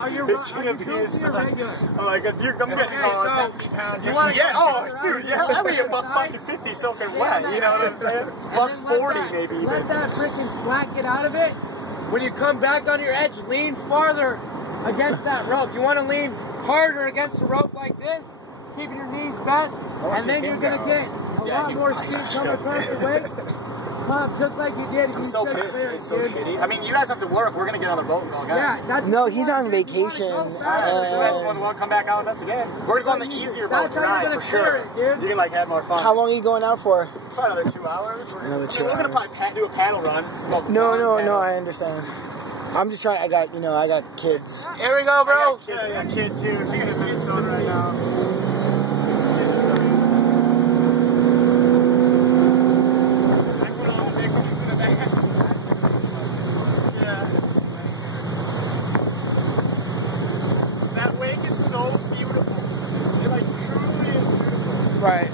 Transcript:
It's gonna be I'm like, I'm getting tossed. You want to get? Oh, dude, yeah, I weigh $150 soaking wet. You know what I'm saying? $140 maybe. Let that freaking slack get out of it. When you come back on your edge, lean farther against that rope. You want to lean harder against the rope like this, keeping your knees bent, and then you're gonna get a lot more speed coming across the weight. Mom, just like you did. I'm so pissed. It's so shitty. I mean, you guys have to work. We're going to get on the boat and all that. Yeah, no, he's on vacation. You guys want to come back out with us again? We're going to go on the easier boat tonight for sure. You can like have more fun. How long are you going out for? Probably another 2 hours. Another 2 hours. We're going to probably do a paddle run. No, I understand. I'm just trying. I got kids. Here we go, bro. I got kid too. She's going to be in sun right now. That wake is so beautiful. It like truly is beautiful. Right.